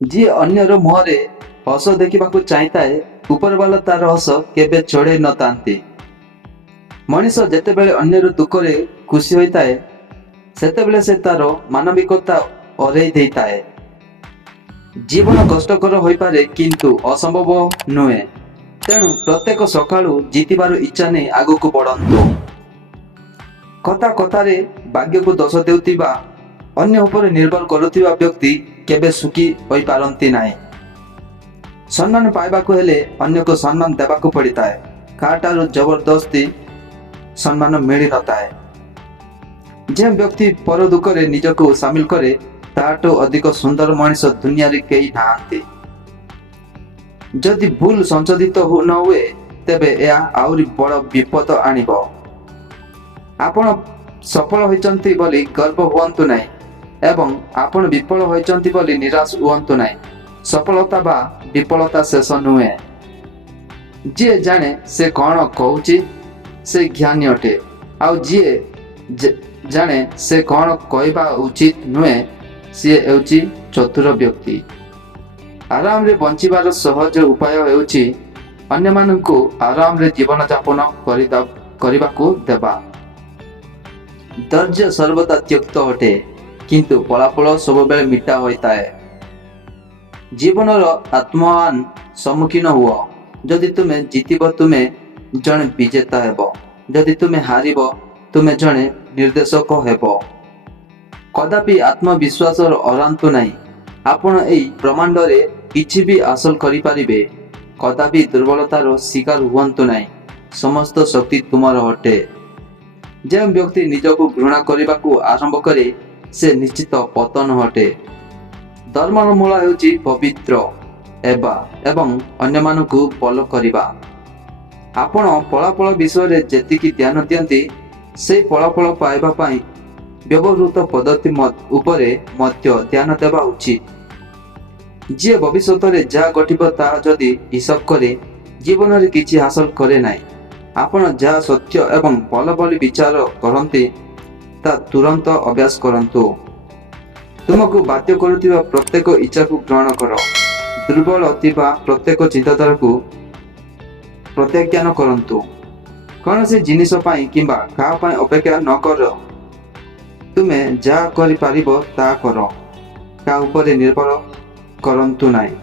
ଯିଏ ଅନ୍ୟର ମୁହଁରେ ହସ ଦେଖିବାକୁ ଚାହିଁଥାଏ, ଉପରବାଲା ତାର ହସ କେବେ ଛଡ଼େଇ ନଥାନ୍ତି। ମଣିଷ ଯେତେବେଳେ ଅନ୍ୟର ଦୁଃଖରେ ଖୁସି ହୋଇଥାଏ, ସେତେବେଳେ ସେ ତାର ମାନବିକତା ହରେଇ ଦେଇଥାଏ। ଜୀବନ କଷ୍ଟକର ହୋଇପାରେ କିନ୍ତୁ ଅସମ୍ଭବ ନୁହେଁ। ତେଣୁ ପ୍ରତ୍ୟେକ ସକାଳୁ ଜିତିବାର ଇଚ୍ଛା ନେଇ ଆଗକୁ ବଢ଼ନ୍ତୁ। କଥା କଥାରେ ଭାଗ୍ୟକୁ ଦୋଷ ଦେଉଥିବା, ଅନ୍ୟ ଉପରେ ନିର୍ଭର କରୁଥିବା ବ୍ୟକ୍ତି କେବେ ସୁଖୀ ହୋଇପାରନ୍ତି ନାହିଁ। ସମ୍ମାନ ପାଇବାକୁ ହେଲେ ଅନ୍ୟକୁ ସମ୍ମାନ ଦେବାକୁ ପଡ଼ିଥାଏ। କାହାଠାରୁ ଜବରଦସ୍ତି ସମ୍ମାନ ମିଳିନଥାଏ। ଯେଉଁ ବ୍ୟକ୍ତି ପର ଦୁଃଖରେ ନିଜକୁ ସାମିଲ କରେ, ତାହାଠୁ ଅଧିକ ସୁନ୍ଦର ମଣିଷ ଦୁନିଆରେ କେହି ନାହାନ୍ତି। ଯଦି ଭୁଲ ସଂଶୋଧିତ ନ ହୁଏ, ତେବେ ଏହା ଆହୁରି ବଡ଼ ବିପଦ ଆଣିବ। ଆପଣ ସଫଳ ହୋଇଛନ୍ତି ବୋଲି ଗର୍ବ ହୁଅନ୍ତୁ ନାହିଁ ଏବଂ ଆପଣ ବିଫଳ ହୋଇଛନ୍ତି ବୋଲି ନିରାଶ ହୁଅନ୍ତୁ ନାହିଁ। ସଫଳତା ବା ବିଫଳତା ଶେଷ ନୁହେଁ। ଯିଏ ଜାଣେ ସେ କ'ଣ କହୁଛି, ସେ ଜ୍ଞାନୀ ଅଟେ। ଆଉ ଯିଏ ଜାଣେ ସେ କ'ଣ କହିବା ଉଚିତ ନୁହେଁ, ସିଏ ହେଉଛି ଚତୁର ବ୍ୟକ୍ତି। ଆରାମରେ ବଞ୍ଚିବାର ସହଜ ଉପାୟ ହେଉଛି ଅନ୍ୟମାନଙ୍କୁ ଆରାମରେ ଜୀବନଯାପନ କରିବାକୁ ଦେବା। ଧୈର୍ଯ୍ୟ ସର୍ବଦା ତ୍ୟକ୍ତ ଅଟେ, କିନ୍ତୁ ଫଳାଫଳ ସବୁବେଳେ ମିଠା ହୋଇଥାଏ। ଜୀବନର ଆତ୍ମହ୍ୱାନ ସମ୍ମୁଖୀନ ହୁଅ। ଯଦି ତୁମେ ଜିତିବ, ତୁମେ ଜଣେ ବିଜେତା ହେବ। ଯଦି ତୁମେ ହାରିବ, ତୁମେ ଜଣେ ନିର୍ଦ୍ଦେଶକ ହେବ। କଦାପି ଆତ୍ମବିଶ୍ୱାସ ହରାନ୍ତୁ ନାହିଁ। ଆପଣ ଏହି ବ୍ରହ୍ମାଣ୍ଡରେ କିଛି ବି ହାସଲ କରିପାରିବେ। କଦାପି ଦୁର୍ବଳତାର ଶିକାର ହୁଅନ୍ତୁ ନାହିଁ। ସମସ୍ତ ଶକ୍ତି ତୁମର ଅଟେ। ଯେଉଁ ବ୍ୟକ୍ତି ନିଜକୁ ଘୃଣା କରିବାକୁ ଆରମ୍ଭ କରେ, ସେ ନିଶ୍ଚିତ ପତନ ଅଟେ। ଧର୍ମର ମୂଳ ହେଉଛି ପବିତ୍ର ହେବା ଏବଂ ଅନ୍ୟମାନଙ୍କୁ ଭଲ କରିବା। ଆପଣ ଫଳାଫଳ ବିଷୟରେ ଯେତିକି ଧ୍ୟାନ ଦିଅନ୍ତି, ସେହି ଫଳାଫଳ ପାଇବା ପାଇଁ ବ୍ୟବହୃତ ପଦ୍ଧତି ଉପରେ ମଧ୍ୟ ଧ୍ୟାନ ଦେବା ଉଚିତ। ଯିଏ ଭବିଷ୍ୟତରେ ଯାହା ଘଟିବ ତାହା ଯଦି ହିସାବ କରେ, ଜୀବନରେ କିଛି ହାସଲ କରେ ନାହିଁ। ଆପଣ ଯାହା ସତ୍ୟ ଏବଂ ଭଲ ବୋଲି ବିଚାର କରନ୍ତି, ତାହା ତୁରନ୍ତ ଅଭ୍ୟାସ କରନ୍ତୁ। ତୁମକୁ ବାଧ୍ୟ କରୁଥିବା ପ୍ରତ୍ୟେକ ଇଚ୍ଛାକୁ ଗ୍ରହଣ କର। ଦୁର୍ବଳ ଥିବା ପ୍ରତ୍ୟେକ ଚିନ୍ତାଧାରାକୁ ପ୍ରତ୍ୟାଖ୍ୟାନ କରନ୍ତୁ। କୌଣସି ଜିନିଷ ପାଇଁ କିମ୍ବା କାହା ପାଇଁ ଅପେକ୍ଷା ନ କର। ତୁମେ ଯାହା କରିପାରିବ ତାହା କର। କାହା ଉପରେ ନିର୍ଭର କରନ୍ତୁ ନାହିଁ।